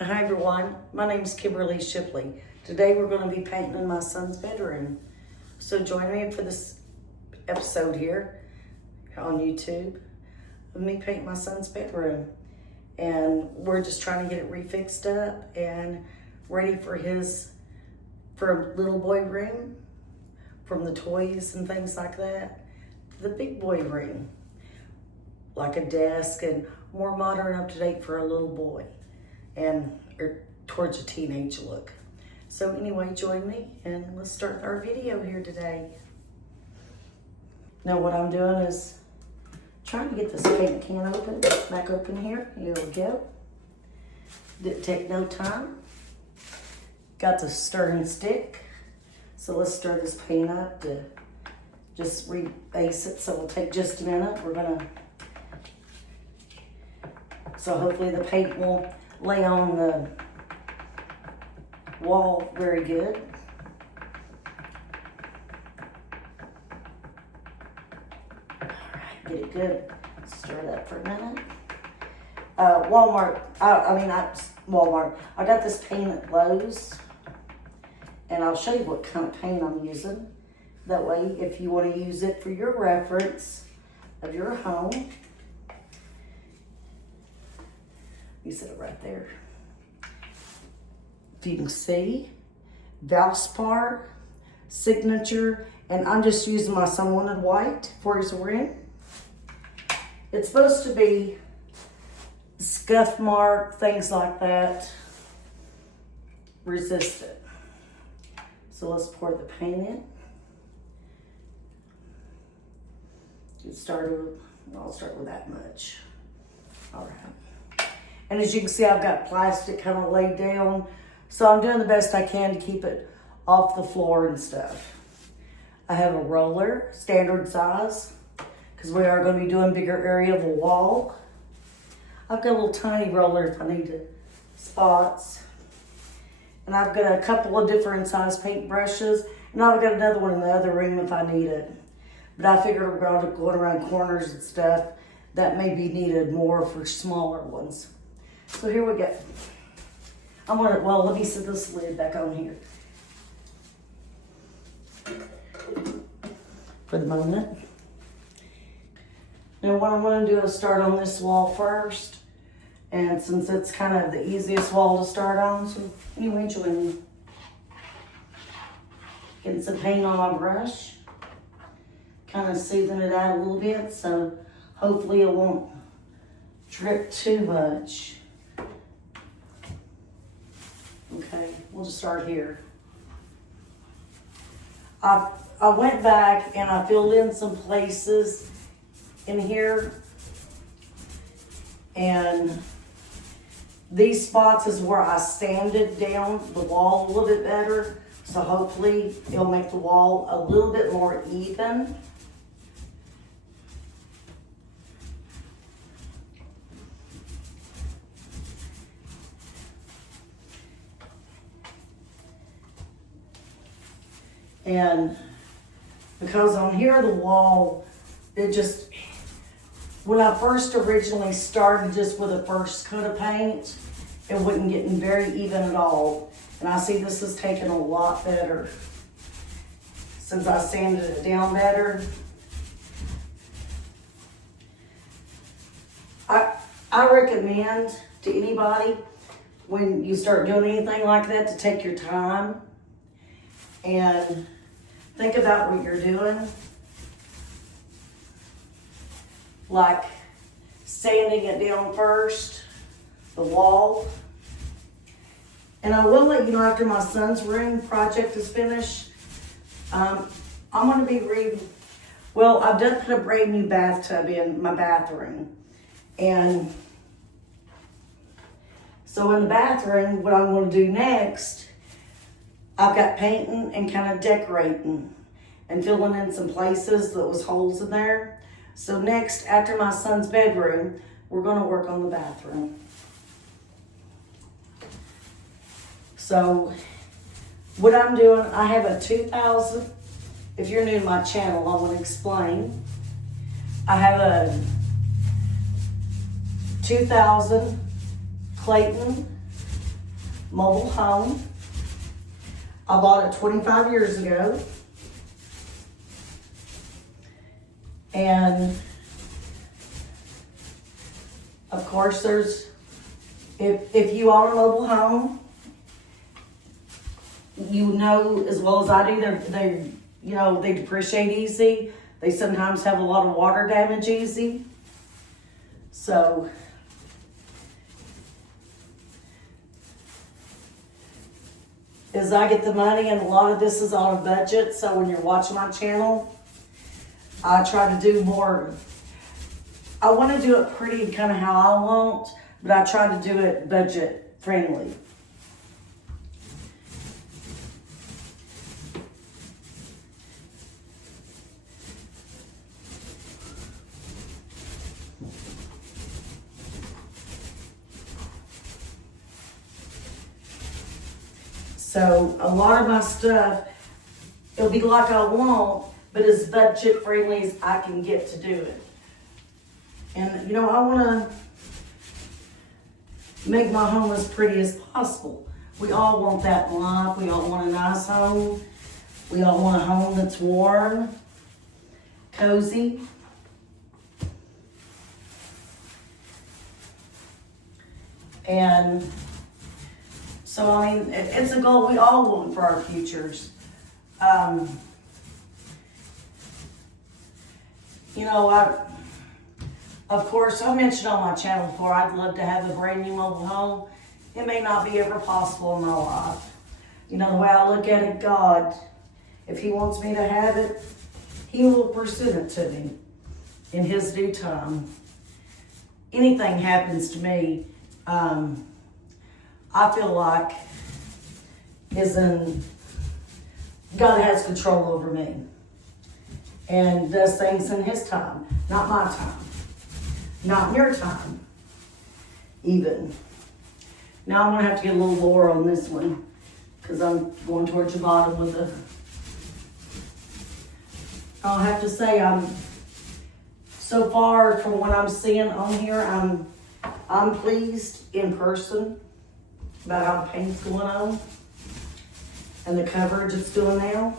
Hi everyone, my name is Kimberly Shipley. Today we're going to be painting in my son's bedroom. So join me for this episode here on YouTube of me painting my son's bedroom. And we're just trying to get it refixed up and ready for a little boy room, from the toys and things like that, to the big boy room, like a desk and more modern, up to date for a little boy. Or towards a teenage look. So anyway, join me and let's start our video here today. Now what I'm doing is trying to get this paint can open, back open here. Here we go. Didn't take no time. Got the stirring stick. So let's stir this paint up to just rebase it. So it'll take just a minute. So hopefully the paint will lay on the wall very good. All right, get it good. Stir it up for a minute. Walmart. I got this paint at Lowe's, and I'll show you what kind of paint I'm using. That way, if you want to use it for your reference of your home, you set it right there. If you can see, Valspar, Signature, and I'm just using my Son Wanted White for his room. It's supposed to be scuff mark, things like that, resistant. So let's pour the paint in. I'll start with that much. All right. And as you can see, I've got plastic kind of laid down. So I'm doing the best I can to keep it off the floor and stuff. I have a roller, standard size, because we are going to be doing a bigger area of the wall. I've got a little tiny roller if I need spots. And I've got a couple of different size paint brushes. And I've got another one in the other room if I need it. But I figured we're going around corners and stuff, that may be needed more for smaller ones. So here we go. Let me set this lid back on here for the moment. Now what I'm going to do is start on this wall first. And since it's kind of the easiest wall to start on, so anyway, join me. Getting some paint on my brush. Kind of smoothing it out a little bit, so hopefully it won't drip too much. Okay, we'll just start here. I went back and I filled in some places in here, and these spots is where I sanded down the wall a little bit better, so hopefully it'll make the wall a little bit more even. And because on here, the wall, when I first originally started just with the first coat of paint, it wasn't getting very even at all. And I see this is taking a lot better since I sanded it down better. I recommend to anybody, when you start doing anything like that, to take your time and think about what you're doing. Like sanding it down first, the wall. And I will let you know after my son's room project is finished, I'm going to be I've done put a brand new bathtub in my bathroom. And so in the bathroom, what I'm going to do next, I've got painting and kind of decorating and filling in some places that was holes in there. So next, after my son's bedroom, we're going to work on the bathroom. So what I'm doing, I have a 2000, if you're new to my channel, I want to explain. I have a 2000 Clayton mobile home. I bought it 25 years ago. And of course if you own a mobile home, you know as well as I do, they depreciate easy. They sometimes have a lot of water damage easy. So as I get the money, and a lot of this is on a budget, so when you're watching my channel, I try to do more. I want to do it pretty kind of how I want, but I try to do it budget friendly. So a lot of my stuff, it'll be like I want, but as budget friendly as I can get to do it. And I want to make my home as pretty as possible. We all want that in life. We all want a nice home. We all want a home that's warm, cozy. And so, I mean, it's a goal we all want for our futures. Of course, I mentioned on my channel before, I'd love to have a brand new mobile home. It may not be ever possible in my life. The way I look at it, God, if He wants me to have it, He will present it to me in His due time. Anything happens to me, I feel like God has control over me and does things in His time, not my time, not in your time, even. Now I'm gonna have to get a little lower on this one because I'm going towards the bottom with the. I'll have to say so far from what I'm seeing on here, I'm pleased in person about how the paint's going on and the coverage it's doing now.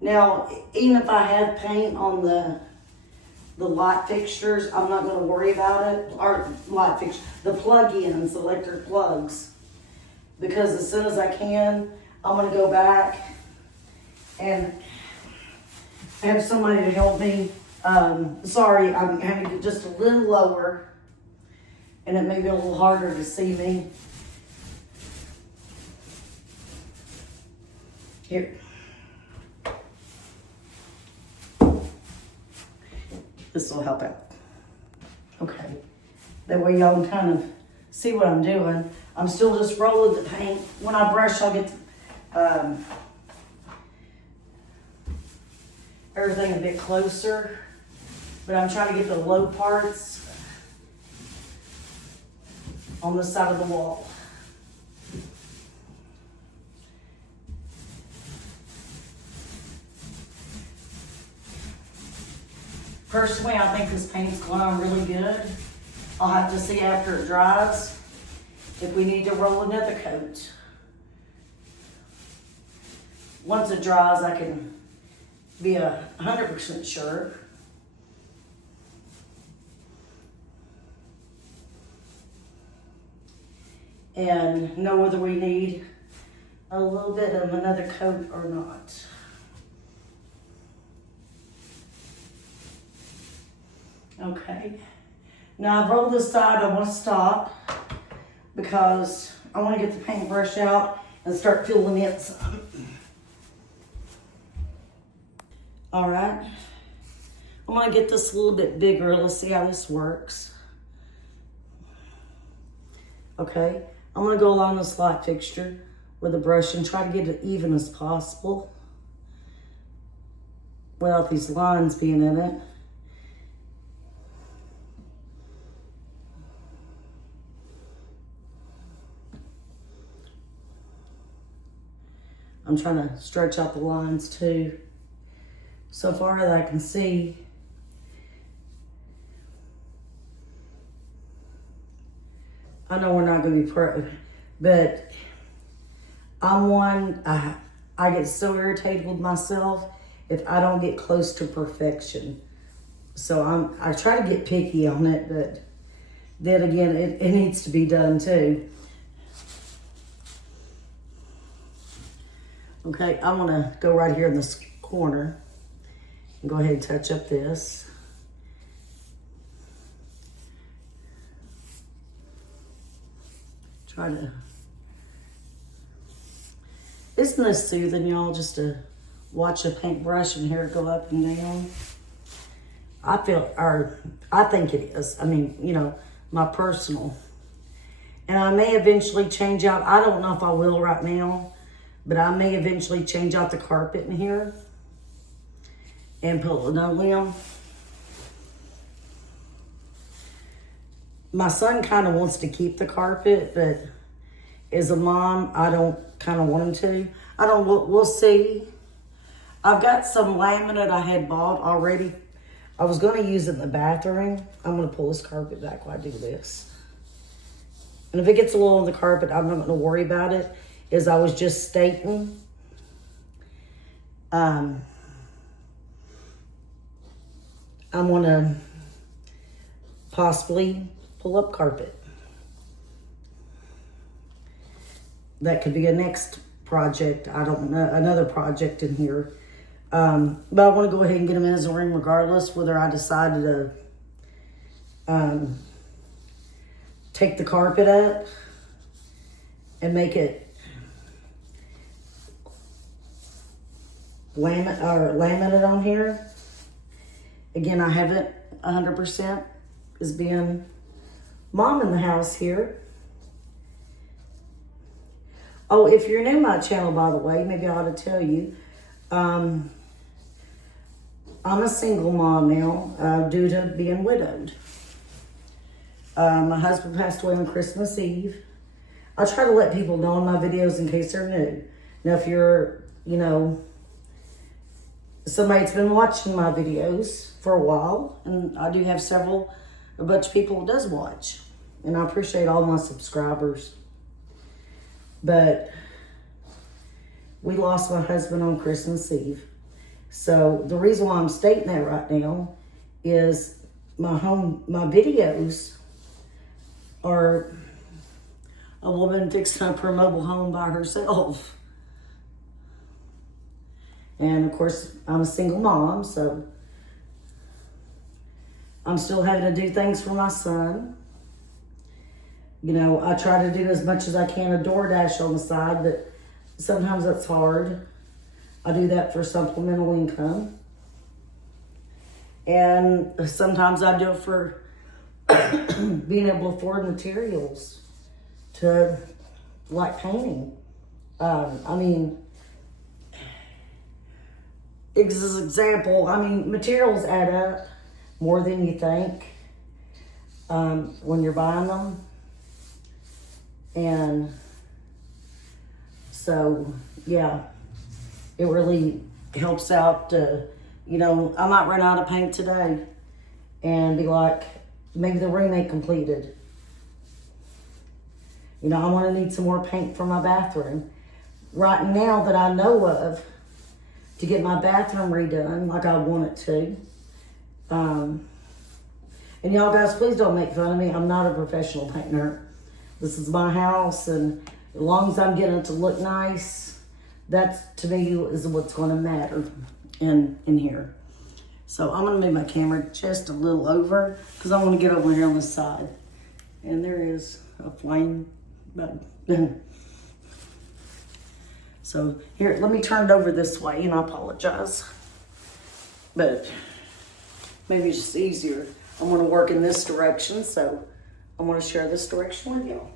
Now, even if I have paint on the light fixtures, I'm not going to worry about it. Or light fixtures, the plug-ins, the electric plugs, because as soon as I can, I'm going to go back and have somebody to help me. Sorry, I'm having to get just a little lower, and it may be a little harder to see me. Here. This will help out. Okay. That way y'all can kind of see what I'm doing. I'm still just rolling the paint. When I brush, I'll get everything a bit closer. But I'm trying to get the low parts on the side of the wall. Personally, I think this paint's going on really good. I'll have to see after it dries if we need to roll another coat. Once it dries, I can be 100% sure. And know whether we need a little bit of another coat or not. Okay, now I've rolled this side. I want to stop because I want to get the paintbrush out and start filling it some. All right, I want to get this a little bit bigger. Let's see how this works. Okay, I'm going to go along this light fixture with a brush and try to get it even as possible without these lines being in it. I'm trying to stretch out the lines too. so far as I can see, I know we're not going to be perfect, but I'm one, I get so irritated with myself if I don't get close to perfection. So I try to get picky on it, but then again, it needs to be done too. Okay, I'm gonna go right here in this corner and go ahead and touch up this. Try to, isn't this soothing, y'all, just to watch a paintbrush and hair go up and down? I think it is. I mean, you know, my personal. And I may eventually change out, I don't know if I will right now, but I may eventually change out the carpet in here and put linoleum. My son kind of wants to keep the carpet, but as a mom, I don't kind of want him to. We'll see. I've got some laminate I had bought already. I was going to use it in the bathroom. I'm going to pull this carpet back while I do this. And if it gets a little on the carpet, I'm not going to worry about it. As I was just stating, I'm going to possibly pull up carpet. That could be a next project. I don't know, another project in here. But I want to go ahead and get them in as a ring regardless, whether I decided to take the carpet up and make it laminate on here. Again, I haven't 100% as being mom in the house here. Oh, if you're new to my channel, by the way, maybe I ought to tell you, I'm a single mom now due to being widowed. My husband passed away on Christmas Eve. I try to let people know in my videos in case they're new. Now, if you're, you know, somebody that's been watching my videos for a while, and I do have a bunch of people that does watch, and I appreciate all my subscribers. But we lost my husband on Christmas Eve. So the reason why I'm stating that right now is my videos are a woman fixing up her mobile home by herself. And of course, I'm a single mom, so I'm still having to do things for my son. You know, I try to do as much as I can a DoorDash on the side, but sometimes that's hard. I do that for supplemental income. And sometimes I do it for being able to afford materials to, like painting. I mean, as an example, I mean, materials add up more than you think when you're buying them. And so, yeah, it really helps out. You know, I might run out of paint today and be like, maybe the room ain't completed. You know, I want to need some more paint for my bathroom. Right now that I know of, to get my bathroom redone like I want it to. And y'all guys, please don't make fun of me. I'm not a professional painter. This is my house, and as long as I'm getting it to look nice, that's, to me, is what's going to matter in here. So I'm going to move my camera just a little over because I want to get over here on the side. And there is a flame button. So here, let me turn it over this way, and I apologize. But maybe it's just easier. I'm going to work in this direction, so I want to share this direction with y'all.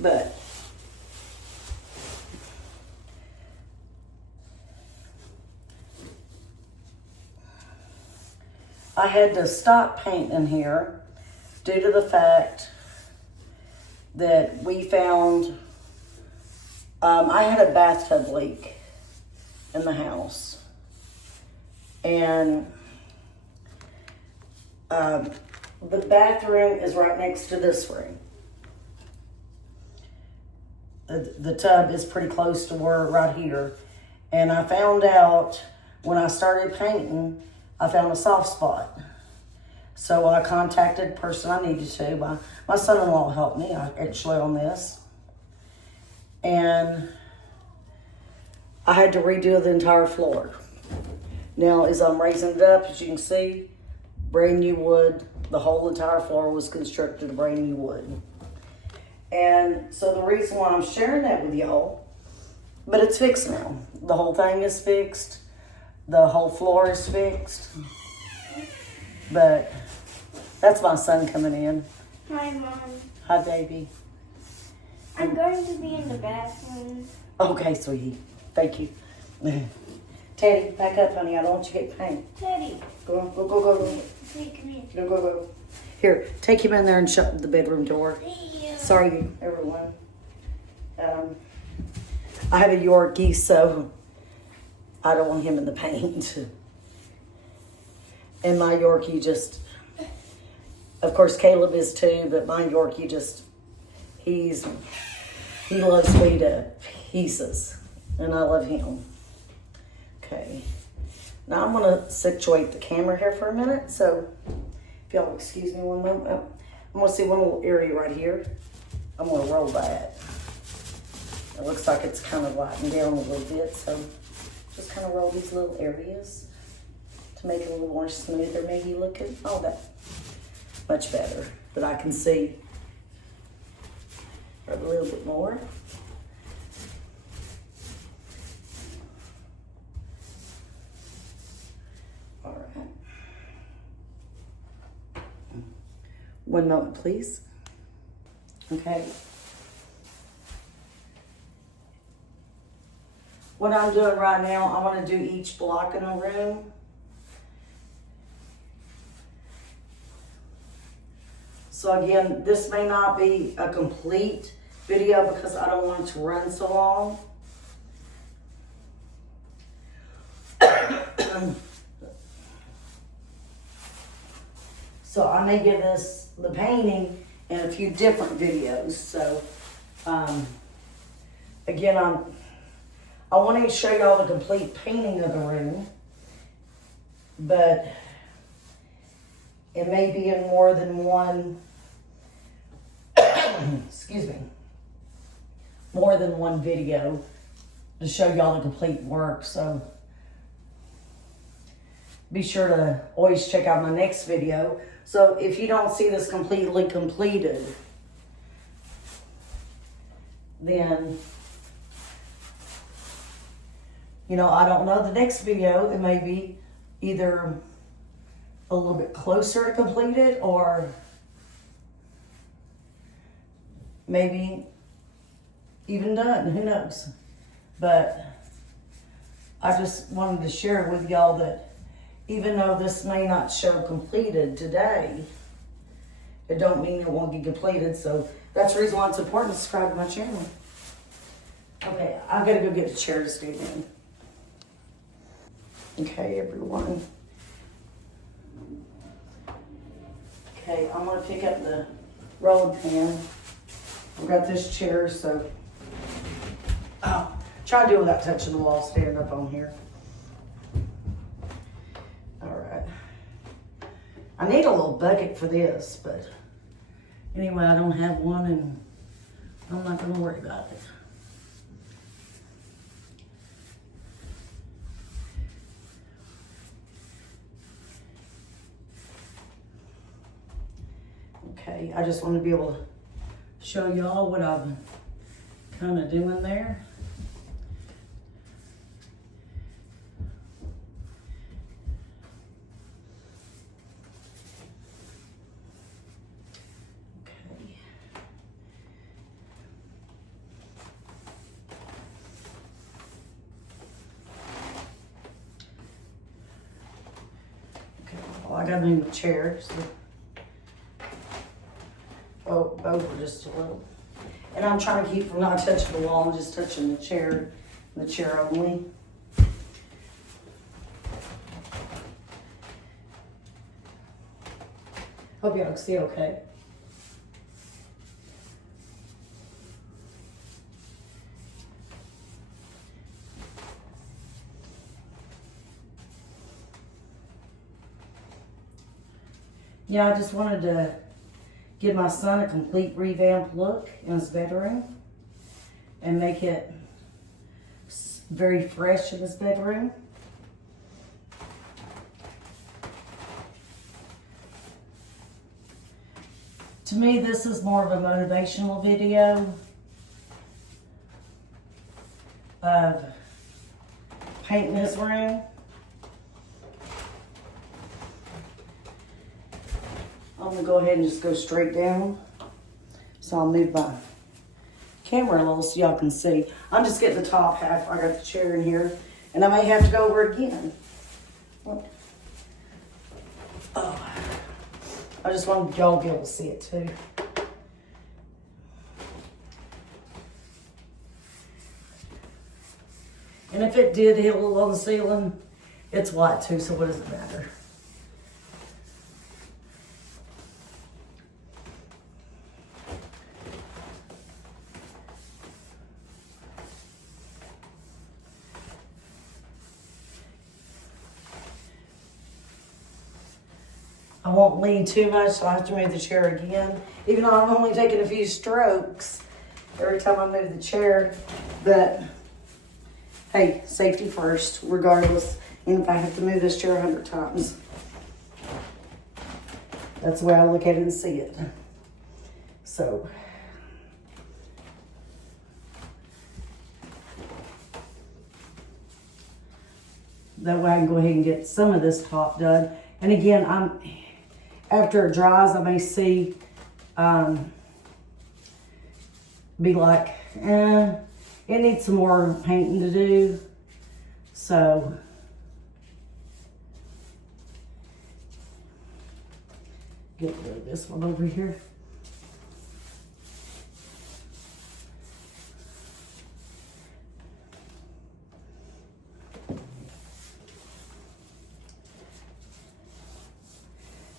But I had to stop painting here due to the fact that we found I had a bathtub leak in the house. And the bathroom is right next to this room. The tub is pretty close to where, right here. And I found out when I started painting, I found a soft spot. So I contacted the person I needed to. My son-in-law helped me actually on this. And I had to redo the entire floor. Now, as I'm raising it up, as you can see, brand new wood. The whole entire floor was constructed of brand new wood. And so the reason why I'm sharing that with y'all, but it's fixed now. The whole thing is fixed. The whole floor is fixed. But that's my son coming in. Hi, Mom. Hi, baby. I'm going to be in the bathroom. Okay, sweetie. Thank you. Teddy, back up, honey. I don't want you to get pain. Teddy. Go. Teddy, come here. Go. Here, take him in there and shut the bedroom door. Yeah. Sorry, everyone. I have a Yorkie, so I don't want him in the paint. And my Yorkie just, of course, Caleb is too, but my Yorkie just, he loves me to pieces, and I love him. Okay. Now I'm gonna situate the camera here for a minute, so if y'all excuse me one moment. I'm gonna see one little area right here. I'm gonna roll that. It looks like it's kind of lightened down a little bit, so just kind of roll these little areas to make it a little more smoother, maybe looking. Oh, that much better, that I can see a little bit more. All right. One moment, please. Okay. What I'm doing right now, I want to do each block in a room. So again, this may not be a complete video because I don't want it to run so long. So I may give this, the painting, in a few different videos. So again, I want to show y'all the complete painting of the room, but it may be in more than one, excuse me, more than one video to show y'all the complete work. So be sure to always check out my next video. So if you don't see this completely completed, then, you know, I don't know, the next video, it may be either a little bit closer to completed or maybe even done, who knows. But I just wanted to share with y'all that even though this may not show completed today, it don't mean it won't get completed. So that's the reason why it's important to subscribe to my channel. Okay, I gotta go get the chair to stand in. Okay, everyone. Okay, I'm gonna pick up the rolling pin. I've got this chair, so try to do it without touching the wall, standing up on here. All right. I need a little bucket for this, but anyway, I don't have one, and I'm not gonna worry about it. Okay, I just want to be able to show y'all what I'm kind of doing there. Okay, well, I got a new chair, so both are just a little. And I'm trying to keep from not touching the wall and just touching the chair only. Hope y'all can see okay. Yeah, I just wanted to give my son a complete revamped look in his bedroom and make it very fresh in his bedroom. To me, this is more of a motivational video of painting his room. I'm gonna go ahead and just go straight down. So I'll move my camera a little so y'all can see. I'm just getting the top half. I got the chair in here and I may have to go over it again. Oh. I just wanted y'all to be able to see it too. And if it did hit a little on the ceiling, it's white too, so what does it matter? I won't lean too much, so I have to move the chair again. Even though I'm only taking a few strokes every time I move the chair. But, hey, safety first, regardless. And if I have to move this chair 100 times. That's the way I look at it and see it. So. That way I can go ahead and get some of this top done. And again, after it dries, I may see, be like, it needs some more painting to do. So, get rid of this one over here.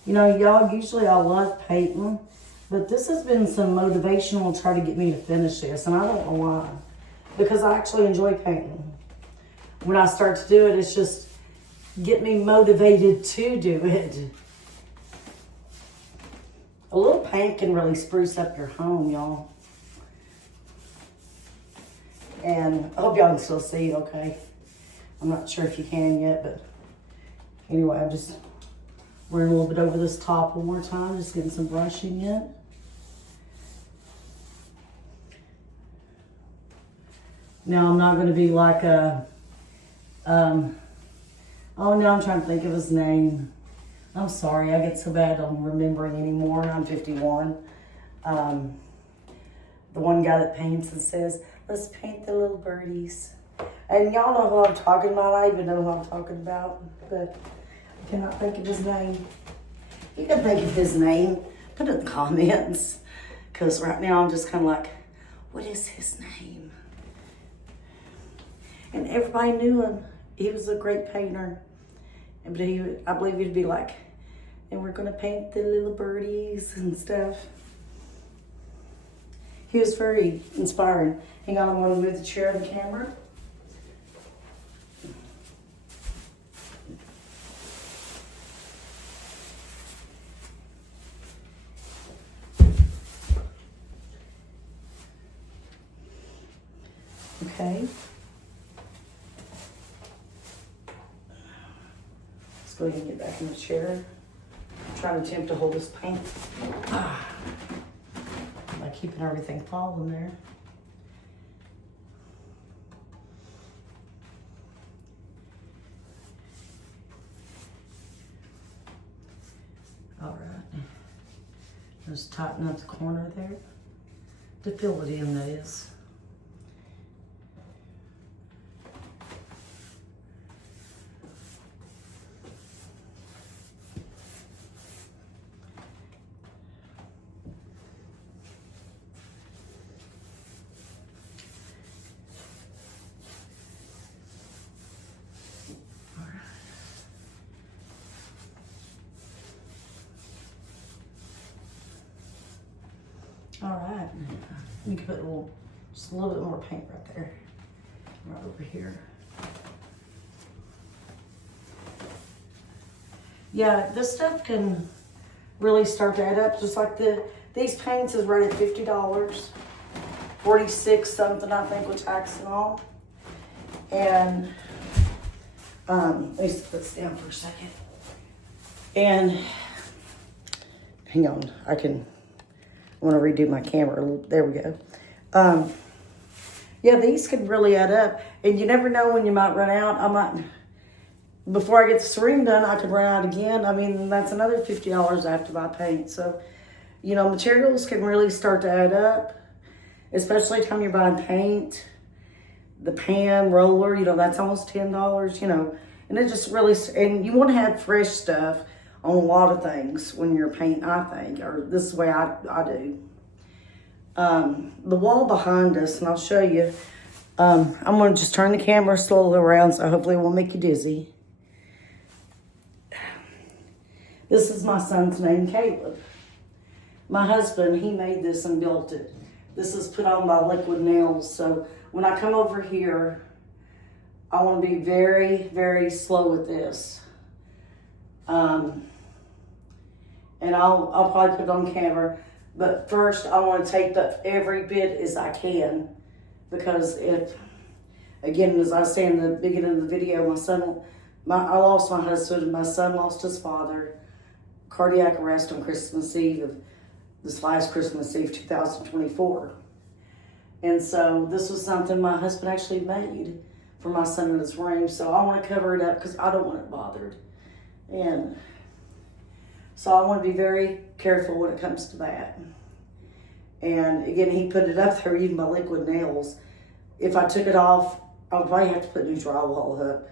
You know, y'all, usually I love painting, but this has been some motivational to try to get me to finish this, and I don't know why. Because I actually enjoy painting. When I start to do it, it's just get me motivated to do it. A little paint can really spruce up your home, y'all. And I hope y'all can still see it okay. I'm not sure if you can yet, but anyway, I'm just wearing a little bit over this top one more time, just getting some brushing in. Now I'm not going to be like a, oh no, I'm trying to think of his name. I'm sorry, I get so bad on remembering anymore. I'm 51. The one guy that paints and says, let's paint the little birdies. And y'all know who I'm talking about. I even know who I'm talking about, but I cannot think of his name. You can think of his name. Put it in the comments. Because right now I'm just kind of like, what is his name? And everybody knew him. He was a great painter. But I believe he'd be like, and we're going to paint the little birdies and stuff. He was very inspiring. Hang on, I'm going to move the chair and the camera. Okay. Let's go ahead and get back in the chair. I'm trying to attempt to hold this paint by keeping everything falling there. All right. Just tighten up the corner there to fill it in, that is. All right. You can put just a little bit more paint right there. Right over here. Yeah, this stuff can really start to add up. Just like these paints is right at $50. 46 something, I think, with tax and all. And let me set this down for a second. And hang on, I want to redo my camera. There we go. Yeah, these could really add up. And you never know when you might run out. Before I get the room done, I could run out again. I mean, that's another $50 I have to buy paint. So, materials can really start to add up, especially time you're buying paint, the pan, roller, that's almost $10, and it just really, and you want to have fresh stuff on a lot of things when you're painting, I think, or this is the way I do. The wall behind us, and I'll show you, I'm going to just turn the camera slowly around, so hopefully it won't make you dizzy. This is my son's name, Caleb. My husband, he made this and built it. This is put on by Liquid Nails, so when I come over here, I want to be very, very slow with this. And I'll probably put it on camera. But first, I want to tape up every bit as I can. Because again, as I was saying in the beginning of the video, I lost my husband and my son lost his father. Cardiac arrest on Christmas Eve of this last Christmas Eve, 2024. And so this was something my husband actually made for my son in his room. So I want to cover it up because I don't want it bothered. And so I want to be very careful when it comes to that. And again, he put it up there even by Liquid Nails. If I took it off, I would probably have to put new drywall up.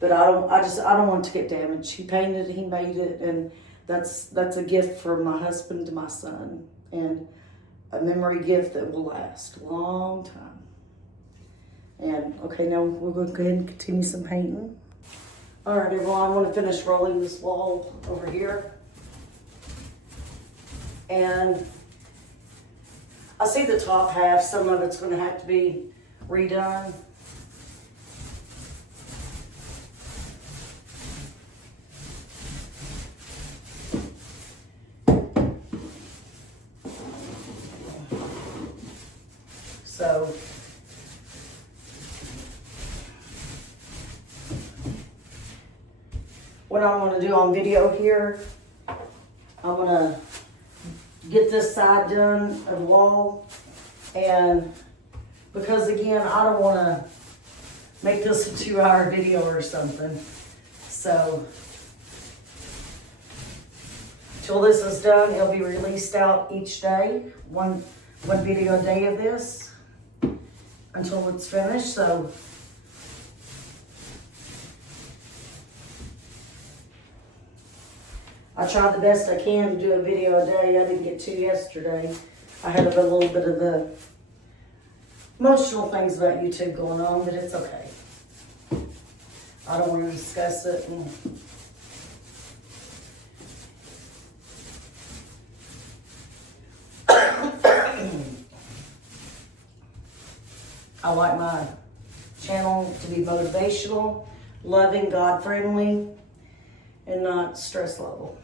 But I don't want it to get damaged. He painted it, he made it, and that's a gift for my husband to my son. And a memory gift that will last a long time. And okay, now we're going to go ahead and continue some painting. All right, everyone, I want to finish rolling this wall over here. And I see the top half, some of it's going to have to be redone. So what I'm going to do on video here, I'm going to get this side done of the wall, and because again, I don't want to make this a 2-hour video or something. So till this is done, it'll be released out each day, one video a day of this until it's finished. So I tried the best I can to do a video a day. I didn't get 2 yesterday. I had a little bit of the emotional things about YouTube going on, but it's okay. I don't want to discuss it. I like my channel to be motivational, loving, God-friendly, and not stress level.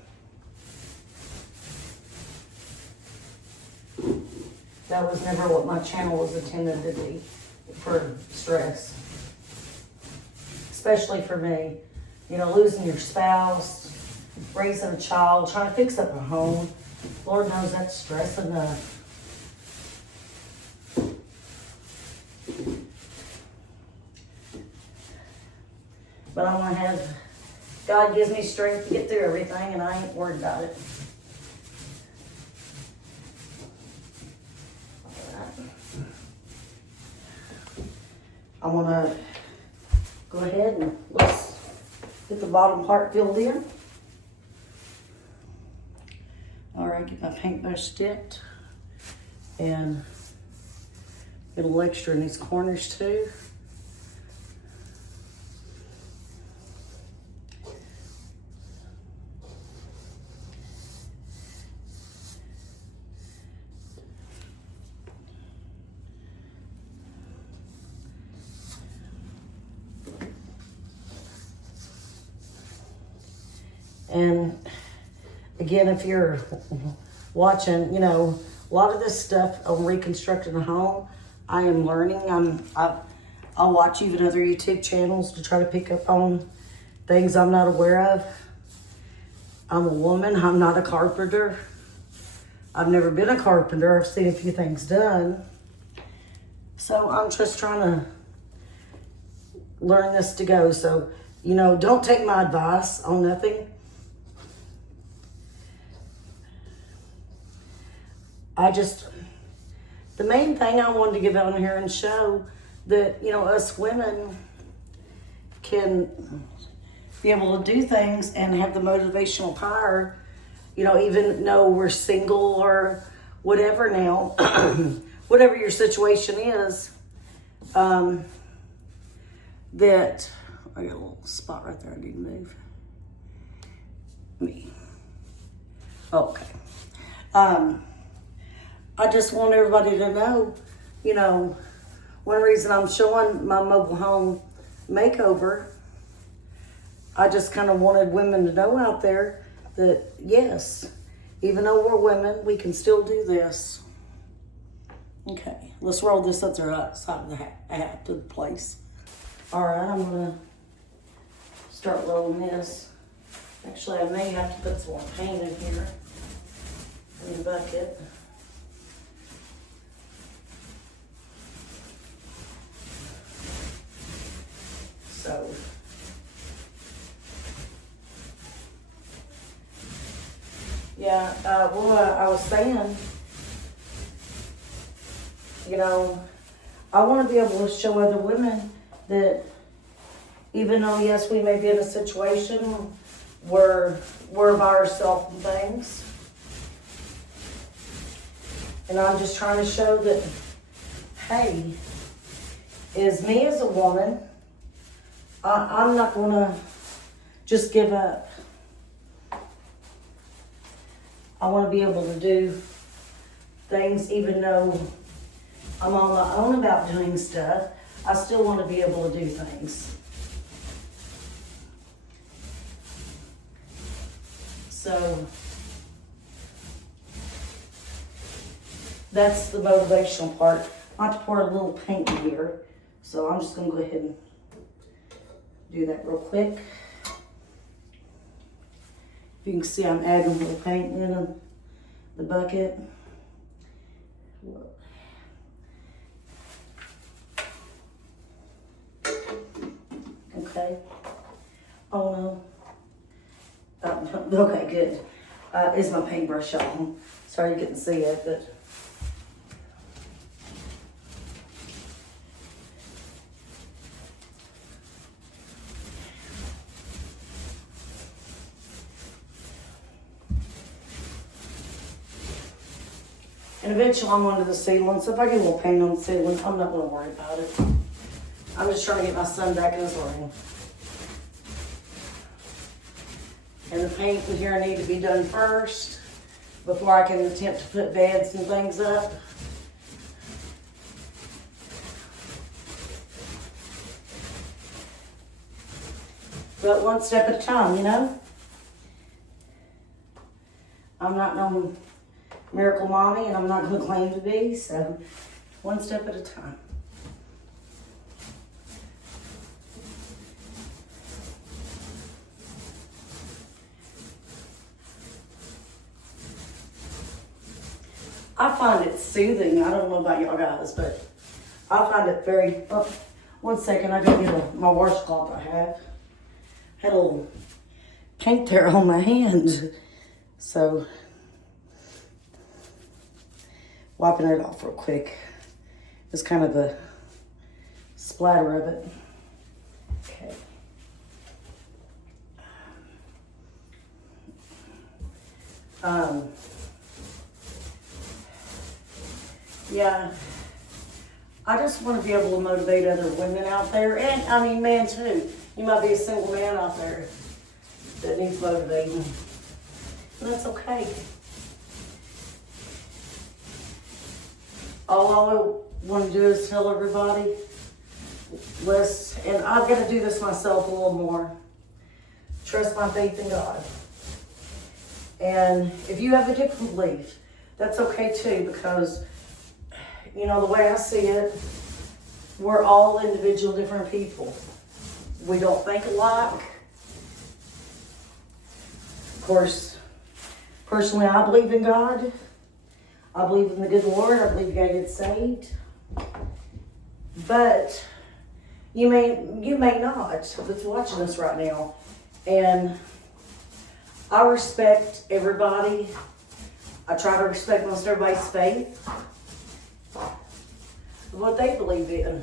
That was never what my channel was intended to be, for stress. Especially for me. Losing your spouse, raising a child, trying to fix up a home. Lord knows that's stress enough. But I want to have, God gives me strength to get through everything, and I ain't worried about it. I want to go ahead and let's get the bottom part filled in. All right, get my paintbrush sticked and get a little extra in these corners too. And again, if you're watching, you know, a lot of this stuff on reconstructing a home, I am learning. I'll watch even other YouTube channels to try to pick up on things I'm not aware of. I'm a woman, I'm not a carpenter. I've never been a carpenter. I've seen a few things done. So I'm just trying to learn this to go. So, you know, don't take my advice on nothing. The main thing I wanted to get on here and show that, you know, us women can be able to do things and have the motivational power, you know, even though we're single or whatever now, whatever your situation is, that, I got a little spot right there I need to move. Me. Okay. I just want everybody to know, you know, one reason I'm showing my mobile home makeover, I just kind of wanted women to know out there that, yes, even though we're women, we can still do this. Okay, let's roll this up the side of the hat to the place. All right, I'm gonna start rolling this. Actually, I may have to put some more paint in here in the bucket. So, yeah, I was saying, you know, I want to be able to show other women that even though, yes, we may be in a situation where we're by ourselves and things, and I'm just trying to show that, hey, is me as a woman, I'm not going to just give up. I want to be able to do things even though I'm on my own about doing stuff. I still want to be able to do things. So that's the motivational part. I have to pour a little paint in here. So I'm just going to go ahead and do that real quick. You can see I'm adding a little paint in the bucket. Okay. Oh no. Okay, good. Is my paintbrush on? Sorry you couldn't see it, but. And eventually I'm onto the ceiling, so if I get a little paint on the ceiling, I'm not gonna worry about it. I'm just trying to get my son back in his room. And the paint in here need to be done first before I can attempt to put beds and things up. But one step at a time, you know? I'm not no miracle mommy, and I'm not going to claim to be, so one step at a time. I find it soothing. I don't know about y'all guys, but I find it very, oh, one second, I gotta get my washcloth I have. Had a little paint there on my hand, so wiping it off real quick. Just kind of the splatter of it. Okay. Yeah, I just want to be able to motivate other women out there, and I mean men too. You might be a single man out there that needs motivating, and that's okay. All I want to do is tell everybody, and I've got to do this myself a little more. Trust my faith in God. And if you have a different belief, that's okay too, because, you know, the way I see it, we're all individual different people. We don't think alike. Of course, personally, I believe in God. I believe in the good Lord. I believe you gotta get saved. But you may not, that's watching us right now. And I respect everybody. I try to respect most everybody's faith, what they believe in.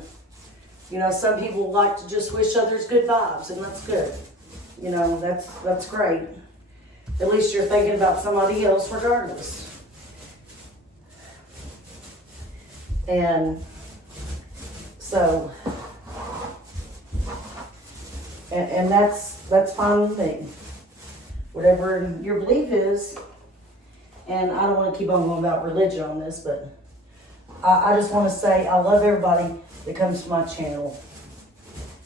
You know, some people like to just wish others good vibes, and that's good. You know, that's great. At least you're thinking about somebody else regardless. And so, and that's fine with me. Whatever your belief is, and I don't want to keep on going about religion on this, but I just want to say I love everybody that comes to my channel.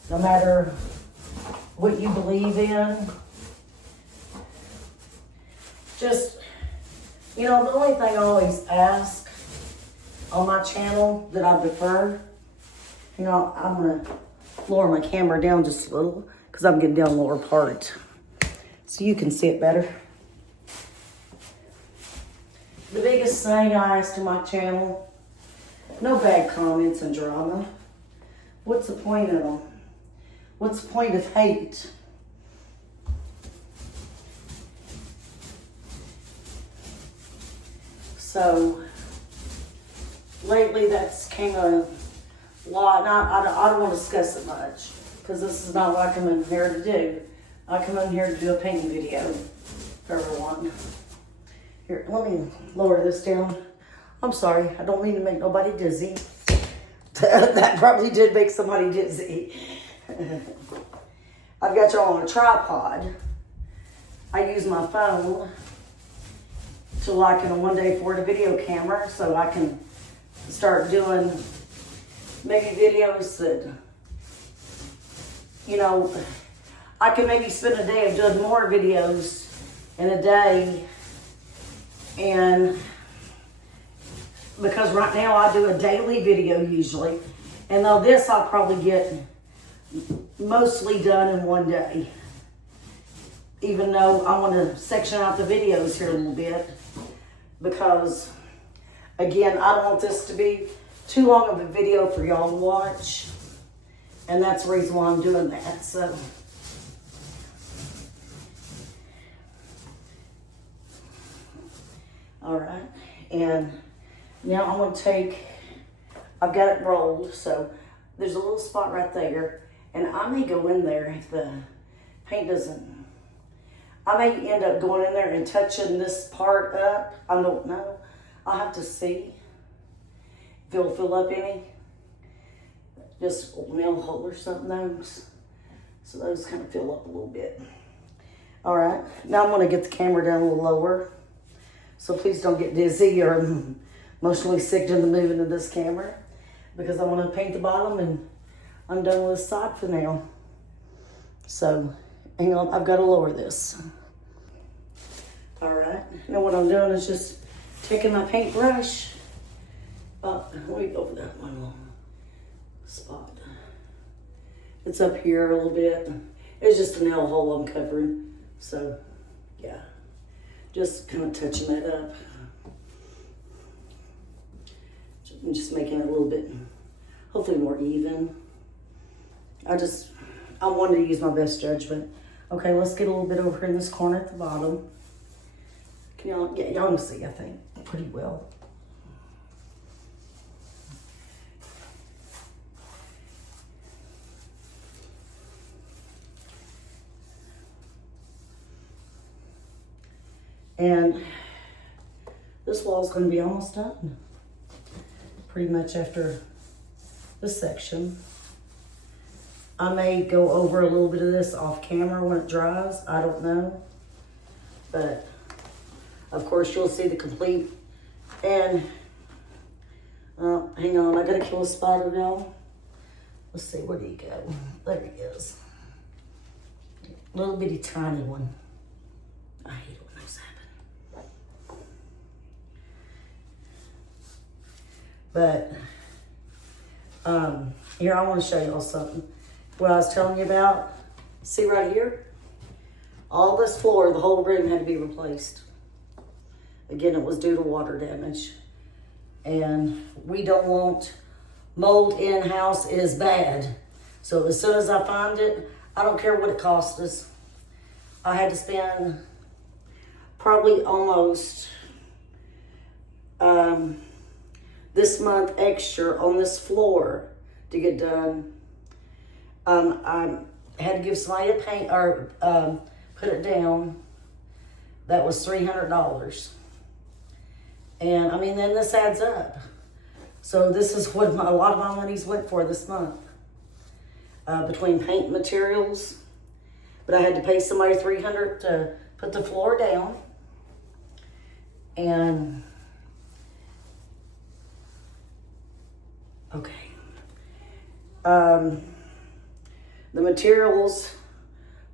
No matter what you believe in, just, you know, the only thing I always ask on my channel that I prefer, you know, I'm going to lower my camera down just a little because I'm getting down the lower part so you can see it better. The biggest thing I ask in my channel, no bad comments and drama. What's the point of them? What's the point of hate? So, lately that's came a lot, and I don't want to discuss it much, because this is not what I come in here to do. I come in here to do a painting video for everyone. Here, let me lower this down. I'm sorry, I don't mean to make nobody dizzy. That probably did make somebody dizzy. I've got you on a tripod. I use my phone to like in a one day forward video camera, so I can start doing maybe videos that, you know, I can maybe spend a day of doing more videos in a day. And because right now I do a daily video usually, and though this I'll probably get mostly done in one day, even though I want to section out the videos here a little bit, because again, I don't want this to be too long of a video for y'all to watch, and that's the reason why I'm doing that. So all right, and now I'm going to take, I've got it rolled, so there's a little spot right there, and I may go in there if the paint doesn't, I may end up going in there and touching this part up. I don't know. I'll have to see if it'll fill up any. Just a nail hole or something, those. So those kind of fill up a little bit. All right, now I'm going to get the camera down a little lower. So please don't get dizzy or emotionally sick to the moving of this camera, because I want to paint the bottom and I'm done with this side for now. So hang on, I've got to lower this. All right, now what I'm doing is just taking my paintbrush. Let me go over that one little spot. It's up here a little bit. It's just a nail hole I'm covering. So yeah. Just kind of touching that up. I'm just making it a little bit, hopefully more even. I wanted to use my best judgment. Okay, let's get a little bit over here in this corner at the bottom. Can y'all, yeah, y'all can see, I think, pretty well. And this wall is going to be almost done. Pretty much after this section. I may go over a little bit of this off camera when it dries. I don't know. But of course you'll see the complete. And hang on, I gotta kill a spider now. Let's see, where do you go? There he is. Little bitty tiny one. I hate it when those happen. But here, I want to show y'all something. What I was telling you about, see right here? All this floor, the whole room had to be replaced. Again, it was due to water damage. And we don't want mold in-house. It is bad. So as soon as I find it, I don't care what it costs us. I had to spend probably almost this month extra on this floor to get done. I had to give somebody to paint or put it down. That was $300. And I mean, then this adds up. So this is what a lot of my money's went for this month. Between paint materials. But I had to pay somebody $300 to put the floor down. And okay. The materials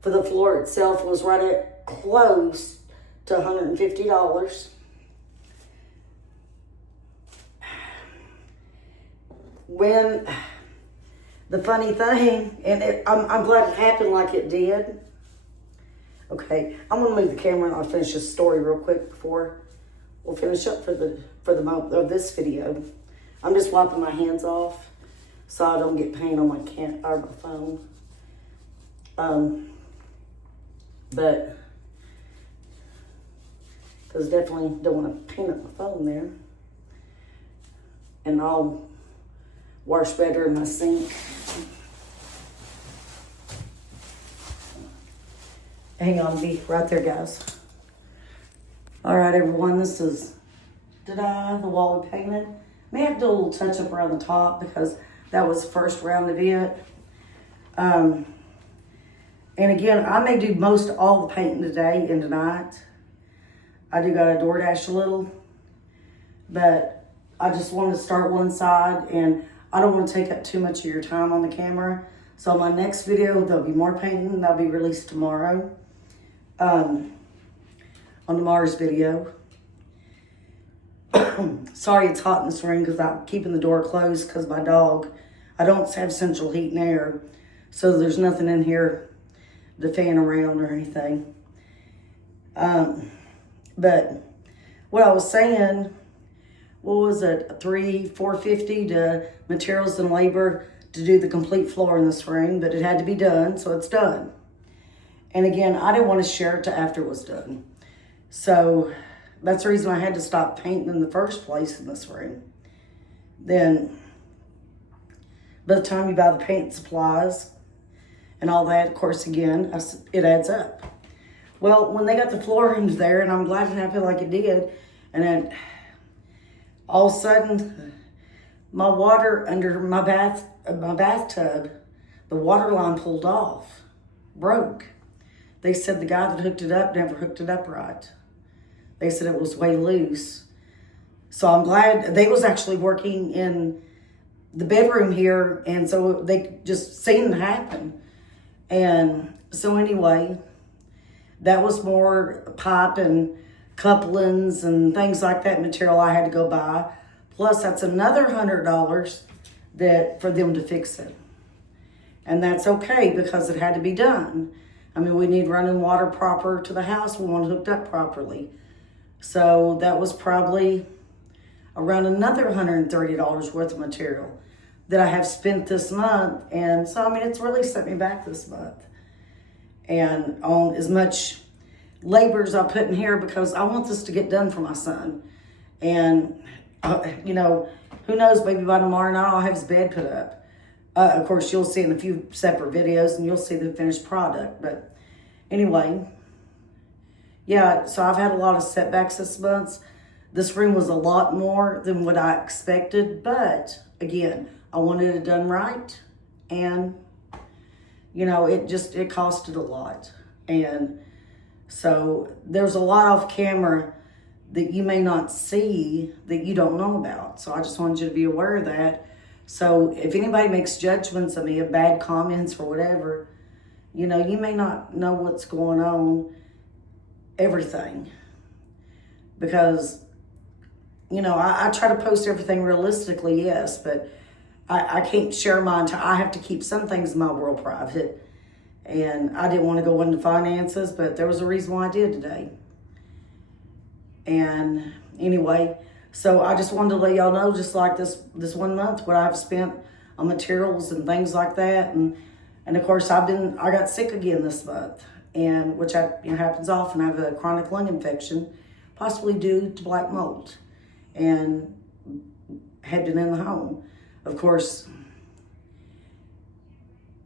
for the floor itself was right at close to $150. When the funny thing, and I'm glad it happened like it did. Okay, I'm gonna move the camera and I'll finish this story real quick before we'll finish up for the moment of this video. I'm just wiping my hands off so I don't get paint on my phone. But because definitely don't want to paint up my phone there. And I'll wash better in my sink. Hang on, be right there, guys. All right, everyone, this is the wall we painted. May have to do a little touch up around the top because that was the first round of it. And again, I may do most all the painting today and tonight. I do got to DoorDash a little, but I just wanted to start one side, and I don't want to take up too much of your time on the camera. So my next video, there'll be more painting. That'll be released tomorrow. On tomorrow's video. Sorry it's hot in this room because I'm keeping the door closed because my dog, I don't have central heat and air. So there's nothing in here to fan around or anything. But what I was saying, what was it, $450 to materials and labor to do the complete floor in this room, but it had to be done, so it's done. And again, I didn't want to share it till after it was done. So that's the reason I had to stop painting in the first place in this room. Then, by the time you buy the paint supplies and all that, of course, again, it adds up. Well, when they got the flooring there, and I'm glad it happened like it did, and then all of a sudden, my water under my bathtub, the water line pulled off, broke. They said the guy that hooked it up never hooked it up right. They said it was way loose. So I'm glad they was actually working in the bedroom here, and so they just seen it happen. And so anyway, that was more pipe and couplings and things like that material I had to go buy. Plus, that's another $100 that for them to fix it. And that's okay because it had to be done. I mean, we need running water proper to the house. We want it hooked up properly. So that was probably around another $130 worth of material that I have spent this month. And so, I mean, it's really set me back this month. And on as much labor as I put in here because I want this to get done for my son. And, you know, who knows, maybe by tomorrow night I'll have his bed put up. Of course, you'll see in a few separate videos and you'll see the finished product. But anyway, yeah, so I've had a lot of setbacks this month. This room was a lot more than what I expected. But again, I wanted it done right. And, you know, it costed a lot. And so there's a lot off camera that you may not see that you don't know about. So I just wanted you to be aware of that. So if anybody makes judgments of me, of bad comments or whatever, you know, you may not know what's going on, everything. Because, you know, I try to post everything realistically, yes, but I can't share mine. I have to keep some things in my world private. And I didn't want to go into finances, but there was a reason why I did today. And anyway, so I just wanted to let y'all know, just like this 1 month, what I've spent on materials and things like that. And of course, I got sick again this month, and which happens often. I have a chronic lung infection, possibly due to black mold, and had been in the home. Of course,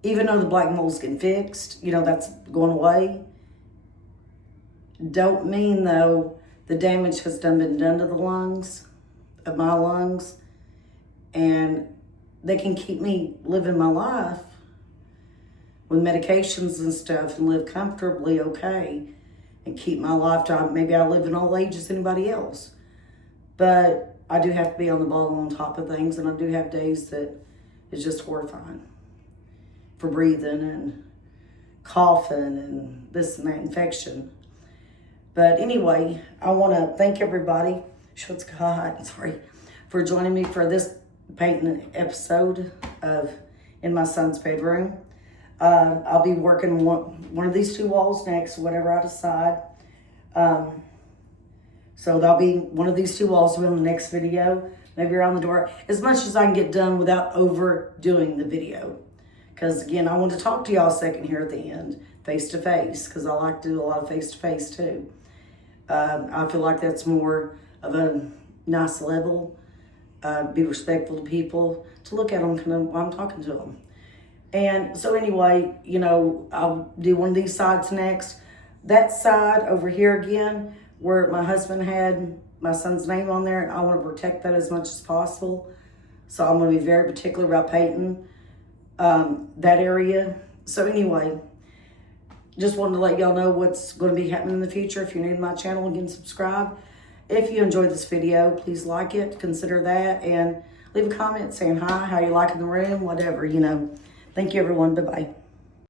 even though the black mold's getting fixed, you know, that's going away, don't mean though the damage has been done to the lungs, of my lungs, and they can keep me living my life with medications and stuff and live comfortably okay and keep my lifetime. Maybe I live in old age as anybody else. But I do have to be on the ball on top of things, and I do have days that it's just horrifying for breathing and coughing and this and that infection. But anyway, I want to thank everybody, for joining me for this painting episode of In My Son's Bedroom. I'll be working one of these two walls next, whatever I decide. So that'll be one of these two walls in the next video, maybe around the door, as much as I can get done without overdoing the video. Because again, I want to talk to y'all a second here at the end, face to face, because I like to do a lot of face to face too. I feel like that's more of a nice level, be respectful to people, to look at them kind of while I'm talking to them. And so anyway, you know, I'll do one of these sides next. That side over here again, where my husband had my son's name on there, and I want to protect that as much as possible. So I'm going to be very particular about painting that area. So anyway, just wanted to let y'all know what's going to be happening in the future. If you're new to my channel, again, subscribe. If you enjoyed this video, please like it, consider that, and leave a comment saying hi, how you liking the room, whatever, you know. Thank you, everyone. Bye-bye.